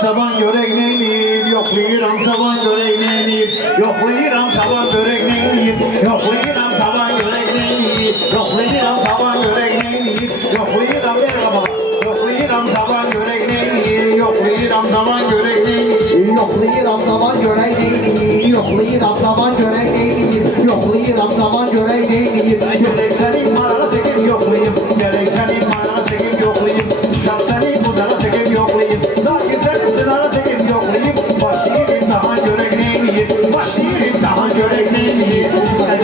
saban görek neyliyir, yoklayıram saban görek neyliyir, yoklayıram saban görek neyliyir, yoklayıram saban görek neyliyir, yoklayıram saban görek neyliyir, yoklayıram merhaba, yoklayıram saban görek neyliyir, yoklayıram saban görek neyliyir, yoklayıram zaman görək neyliyir, yoklayıram zaman görək neyliyir, yoklayıram zaman görək neyliyir. gerek senin marana çekip yoklayayım, gerek senin marana çekip yoklayayım, şan senin budana çekip yoklayayım, lakin senin sınana çekip yoklayayım, başlayayım daha görek neyliyir, başlayayım daha görek neyliyir,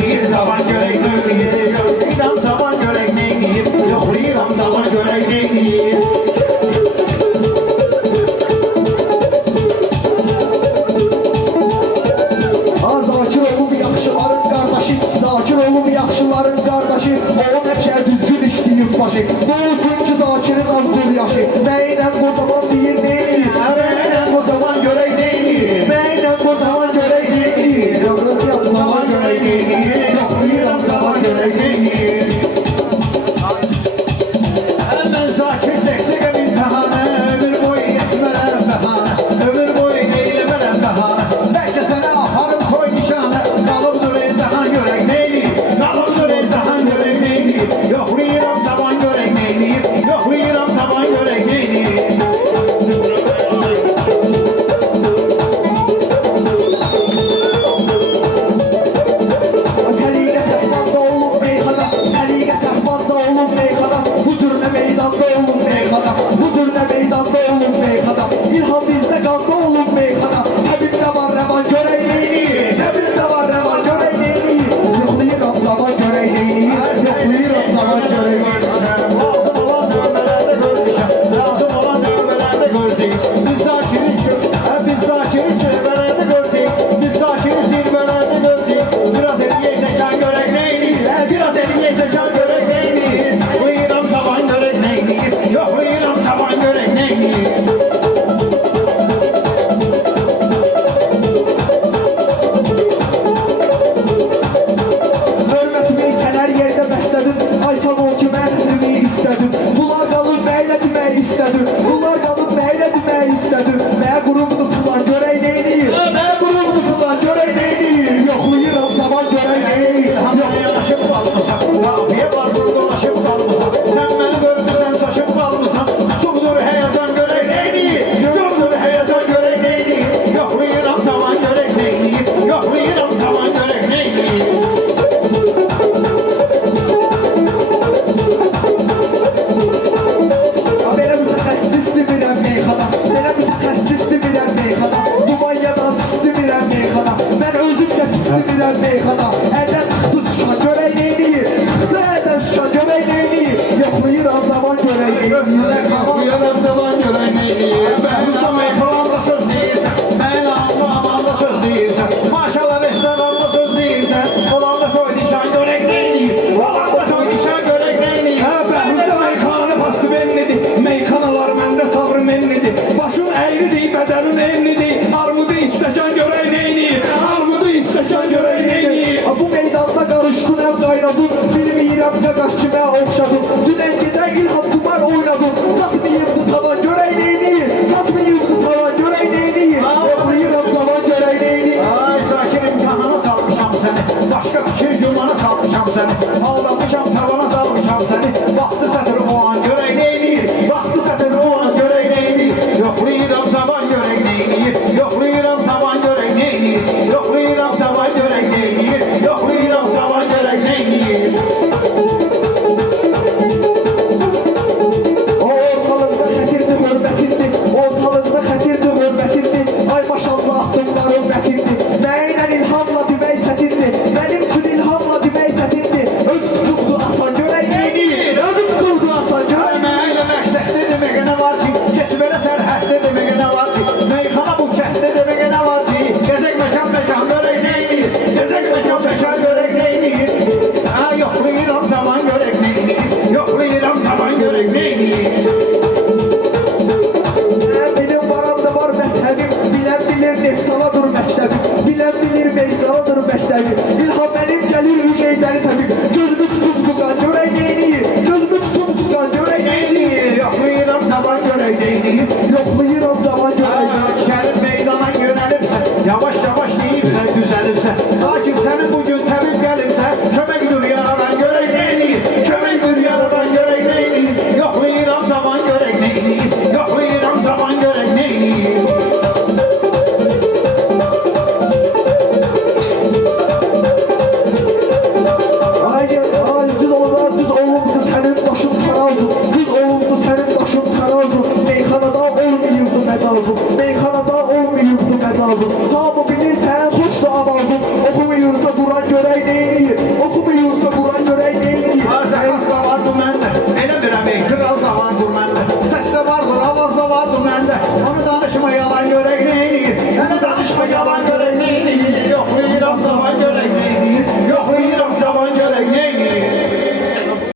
değil zaman görek neyliyir, yoklayıram zaman görek neyliyir, yoklayıram zaman görek neyliyir. Zakir olub yaxşıların qardaşı, Zakir olub yaxşıların qardaşı, onun həmişə düzgün işləyib başı. Ne olsun ki Zakirin azdır yaşı, mənlə qocaman deyir neyliyir, Mənlə kocaman görək neyliyir, mənlə qocaman görək neyliyir, yoklayıram zaman görək neyliyir, yoklayıram zaman görək neyliyir. Hemen Zakir çekçekem imtihanı, ömür boyu etmərəm bəhanə, ömür boyu eyləmərəm bəhanə. Bəlkə sənə aparım koy nişanə, qalıb dur cahan görək neyliyir, qalıb dur cahan görək neyliyir, yoklayıram zaman görək neyliyir, yoklayıram zaman görək neyliyir. Səliqə səhmanda olub meyxana, səliqə səhmanda olub meyxana, bu cür nə meydanda olub meyxana, bu cür nə meydanda olub meyxana, İlham bizdə qanda olub meyxana, Həbibdə var rəvan görək neyniyir, Həbibdə var rəvan görək neyniyir, yoxlayıram zaman görək neyniyir, yoxlayıram zaman görək neyniyir. Lazım olan nömrəlerde gördük, lazım olan nömrəlerde gördük. Biz Zakir'i çövrəlerde gördük, biz Zakir'i zirvəlerde gördük. Biraz eliyek de can görək neyliyir, biraz eliyek de can görək neyliyir. Yoxlayıram taban görək neyliyir, yoxlayıram taban görək neyliyir. Hörmətimi sənər yerdə bəslədim, Aysan ol ki mən demək istədim, bunlar qalıb məylə demək istədim, bunlar qalıb məylə demək istədim, mənə qurumdu tutan görək neyniyir, mənə qurumdu tutan görək neyniyir, yoxlayıram zaman görək neyniyir, Hamıya yanaşıb qalmısan, qafiyə var dolaşıb qalmısan, sən məni görmüsən, saçıb qalmısan, tutubdur həyəcan görək neyliyir, tutubdur həyəcan görək neyliyir, yoxlayıram zaman görək neyliyir, yoxlayıram zaman görək neyliyir. belə mütəxəssis demirəm meyxana, belə mütəxəssis demirəm meyxana, duman yadan pis demirəm meyxana, mən özüm də pis demirəm meyxana, əldən çıxdı sıçan görək neyniyir, çıxdı əldən sıçan görək neyniyir, yoxlayıram zaman görək Gözünə neyniyir. qalxıyalım zaman görək neyliyir, Bəhruzda meyxalamda söz deyirsən, mənə amanda söz deyirsən, maşallah restoranda söz deyirsən, olanda koy nişan görək neyliyir, olanda koy nişan görək neyliyir. Hə, Bəhruzda meyxanə bastı benlidir, meyxanalar məndə sabrım enlidir, başım əyridir, bədənim enlidir, armudu istəkan görək neyniyir, armudu istəkan görək neyniyir. Bu meydanda qarışdın həm qaynadın, bilməyirəm qaqaş kimə oxşadın, dünən gecə İlham Kumar oynadın, çatmayıbdı tavan görək neyniyir, çatmayıbdı tavan görək neyniyir, yoxlayıram zaman görək neyniyir. Ay Zakir imtihana salmışam səni, başqa fikir gümana salmışam səni, aldanmışam tavana salmışam səni, vaxtı sətir o an görək neyliyir, vaxtı sətir o an görək neyliyir, yoxlayıram zaman görək neyliyir, yoxlayıram zaman görək neyliyir, yoxlayıram zaman görək neyliyir, yoxlayıram zaman görək neyliyir. Ortalıqda xətirdir, hörmətindir, ortalıqda xətirdir, hörmətindir, ay maşallah addımlar hörmətindir, mənlə ilhamla demək çətindir, mənim üçün ilhamla demək çətindir, öz tutuldu asan görək neyniyir, özü tutuldu asan görək. Mənlə məqsədli demək nə var ki, keç belə sərhəd